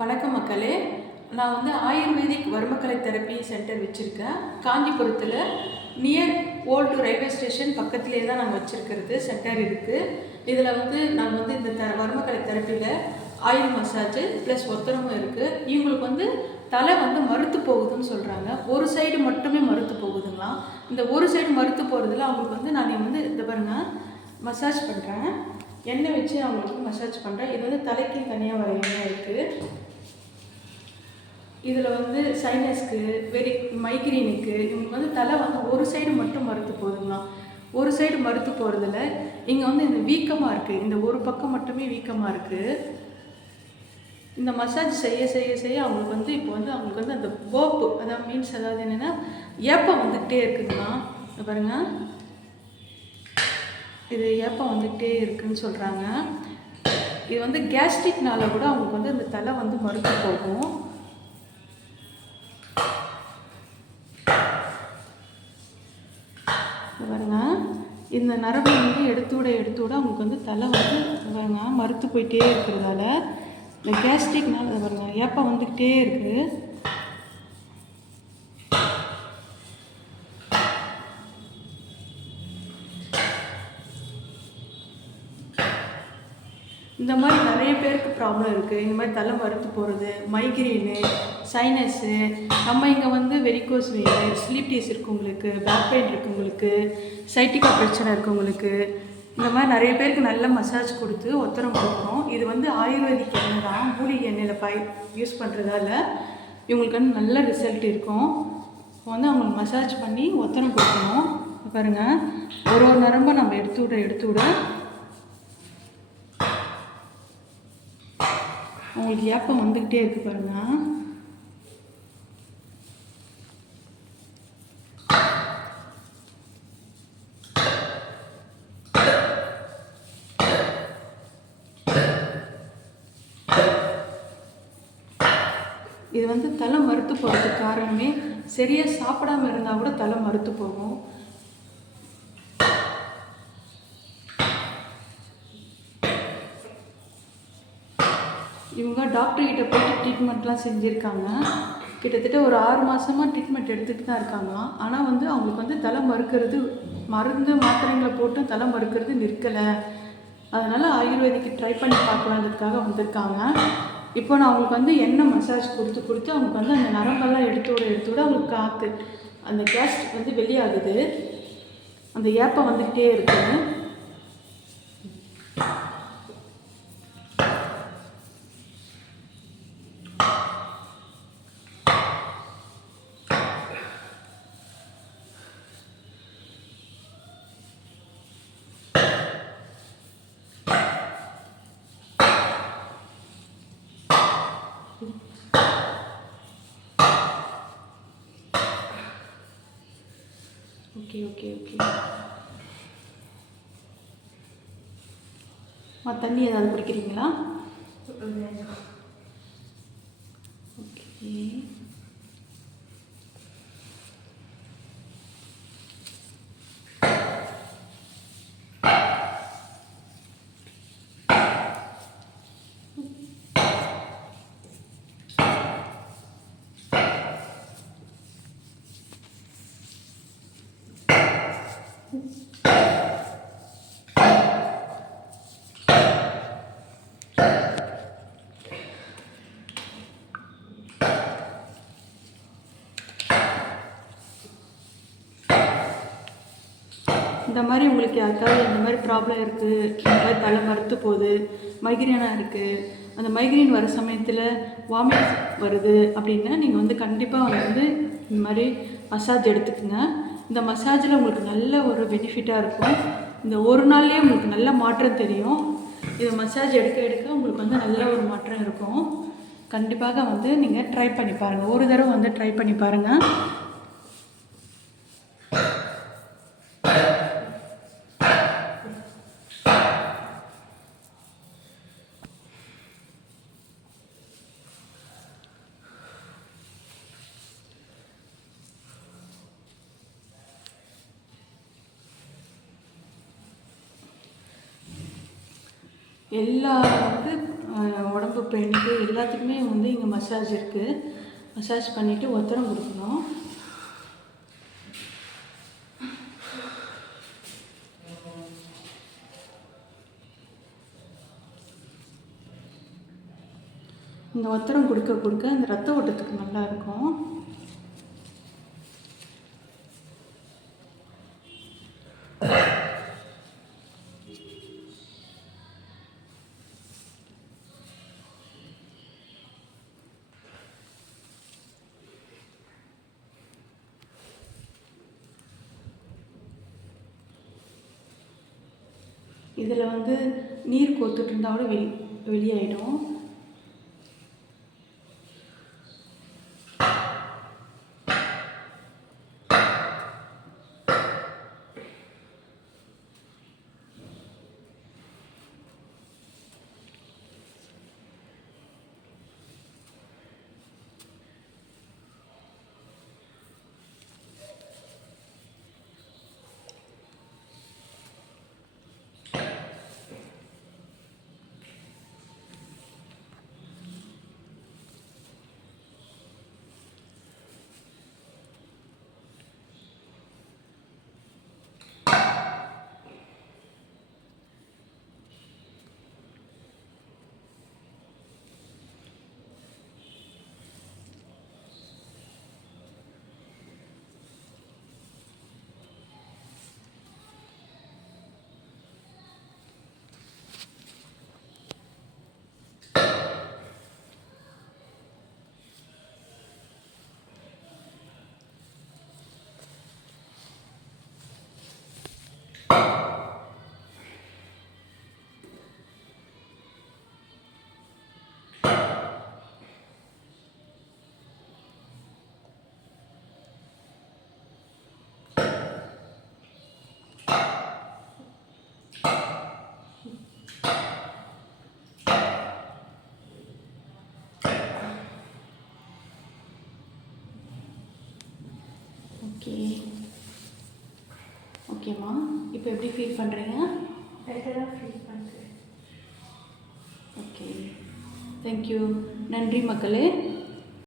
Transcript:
வணக்கம் மக்களே. நான் வந்து ஆயுர்வேதிக் வர்மக்கலை தெரப்பி சென்டர் வச்சுருக்கேன். காஞ்சிபுரத்தில் நியர் ஓல்டு ரயில்வே ஸ்டேஷன் பக்கத்துலேயே தான் நாங்கள் வச்சுருக்கிறது சென்டர் இருக்குது. இதில் வந்து நாங்கள் வந்து இந்த வர்மக்கலை தெரப்பியில் ஆயில் மசாஜு ப்ளஸ் ஒத்தரமும் இருக்குது. இவங்களுக்கு வந்து தலை வந்து மறுத்து போகுதுன்னு சொல்கிறாங்க. ஒரு சைடு மட்டுமே மறுத்து போகுதுங்களாம். இந்த ஒரு சைடு மறுத்து போகிறதுல அவங்களுக்கு வந்து நான் வந்து இந்த பாருங்க மசாஜ் பண்ணுறேன், எண்ணெய் வச்சு அவங்களுக்கு மசாஜ் பண்ணுறேன். இது வந்து தலைக்கு தனியாக வர எண்ணெய் இருக்குது. இதில் வந்து சைனஸ்க்கு மைக்ரீனுக்கு இவங்களுக்கு வந்து தலை வந்து ஒரு சைடு மட்டும் மறுத்து போகுதுங்களாம். ஒரு சைடு மறுத்து போகிறதுல இங்கே வந்து இந்த வீக்கமாக இருக்குது, இந்த ஒரு பக்கம் மட்டுமே வீக்கமாக இருக்குது. இந்த மசாஜ் செய்ய செய்ய செய்ய அவங்களுக்கு வந்து இப்போ வந்து அவங்களுக்கு வந்து அந்த போப்பு, அதாவது மீன்ஸ் அதாவது என்னென்னா ஏப்பம் வந்துக்கிட்டே இருக்குதுங்களாம். பாருங்க, இது ஏப்பம் வந்துக்கிட்டே இருக்குதுன்னு சொல்கிறாங்க. இது வந்து கேஸ்ட்ரிக்னால கூட அவங்களுக்கு வந்து இந்த தலை வந்து மறுத்து போகும். பாருங்க, இந்த நரம்பு வந்து எடுத்து விட அவங்களுக்கு வந்து தலை வந்து பாருங்க மறுத்து போயிட்டே இருக்கிறதால இந்த கேஸ்ட்ரிக்னால பாருங்க ஏப்பம் வந்துக்கிட்டே இருக்குது. இந்த மாதிரி நிறைய பேருக்கு ப்ராப்ளம் இருக்குது. இந்த மாதிரி தலை மறுத்து போகிறது, மைக்ரீனு, சைனஸு, நம்ம இங்கே வந்து வெரிகோஸ் வெயின், ஸ்லீப் டீஸ் இருக்கவங்களுக்கு, பேக் பெயின் இருக்கவங்களுக்கு, சைட்டிக்கா பிரச்சனை இருக்கவங்களுக்கு, இந்த மாதிரி நிறைய பேருக்கு நல்ல மசாஜ் கொடுத்து ஒத்தரம் கொடுக்குறோம். இது வந்து ஆயுர்வேதிக் எண்ணெய் தான், மூலிகை எண்ணெயில் யூஸ் பண்ணுறதால இவங்களுக்கு வந்து நல்ல ரிசல்ட் இருக்கும். இப்போ வந்து அவங்களுக்கு மசாஜ் பண்ணி ஒத்தரம் கொடுக்கணும். பாருங்கள், ஒரு நரம்பை நம்ம எடுத்து விட உங்களுக்கு ஏப்பம் வந்துக்கிட்டே இருக்குது பாருங்க. இது வந்து தலை மறுத்து போகிறதுக்கு காரணமே சரியாக சாப்பிடாமல் இருந்தால் கூட தலை மறுத்து போகும். இவங்க டாக்டர்கிட்ட போய்ட்டு ட்ரீட்மெண்ட்லாம் செஞ்சுருக்காங்க. கிட்டத்தட்ட ஒரு 6 மாதமாக ட்ரீட்மெண்ட் எடுத்துகிட்டு தான் இருக்காங்களாம். ஆனால் வந்து அவங்களுக்கு வந்து தலை மறுக்கிறது, மருந்து மாத்திரைங்களை போட்டு தலை மறுக்கிறது நிற்கலை. அதனால் ஆயுர்வேதிக்கு ட்ரை பண்ணி பார்க்கலான்றதுக்காக வந்திருக்காங்க. இப்போ நான் அவங்களுக்கு வந்து எண்ணெய் மசாஜ் கொடுத்து அவங்களுக்கு வந்து அந்த நரம்பெல்லாம் எடுத்து விட அவங்களுக்கு காற்று அந்த கேஸ் வந்து வெளியாகுது. அந்த ஏப்பம் வந்துக்கிட்டே இருக்குது. ஓகே. தண்ணி ஏதாவது குடிக்கிறீங்களா? ஓகே. இந்த மாதிரி உங்களுக்கு யாருக்காவது இந்த மாதிரி ப்ராப்ளம் இருக்குது, இந்த மாதிரி தலை மறுத்து போகுது, மைக்ரேனாக இருக்குது, அந்த மைக்ரேன் வர சமயத்தில் வாமிட் வருது அப்படின்னா நீங்கள் வந்து கண்டிப்பாக வந்து இந்த மாதிரி மசாஜ் எடுத்துக்கோங்க. இந்த மசாஜில் உங்களுக்கு நல்ல ஒரு பெனிஃபிட்டாக இருக்கும். இந்த ஒரு நாள்லேயே உங்களுக்கு நல்ல மாற்றம் தெரியும். இது மசாஜ் எடுக்க உங்களுக்கு வந்து நல்ல ஒரு மாற்றம் இருக்கும். கண்டிப்பாக வந்து நீங்கள் ட்ரை பண்ணி பாருங்கள். ஒரு தடவை வந்து ட்ரை பண்ணி பாருங்கள். எல்லா வந்து உடம்பு பெயினுக்கு எல்லாத்துக்குமே வந்து இங்கே மசாஜ் இருக்குது. மசாஜ் பண்ணிவிட்டு ஒத்தடம் கொடுக்கணும். இந்த ஒத்தடம் கொடுக்க கொடுக்க அந்த ரத்த ஓட்டத்துக்கு நல்லாயிருக்கும். இதில் வந்து நீர் கோத்துட்டு இருந்தால் கூட வெளியாயிடும். ஓகேம்மா, இப்போ எப்படி ஃபீல் பண்ணுறீங்க? பெட்டராக ஃபீல் பண்ணுறேன். Okay, thank you. நன்றி மக்களே.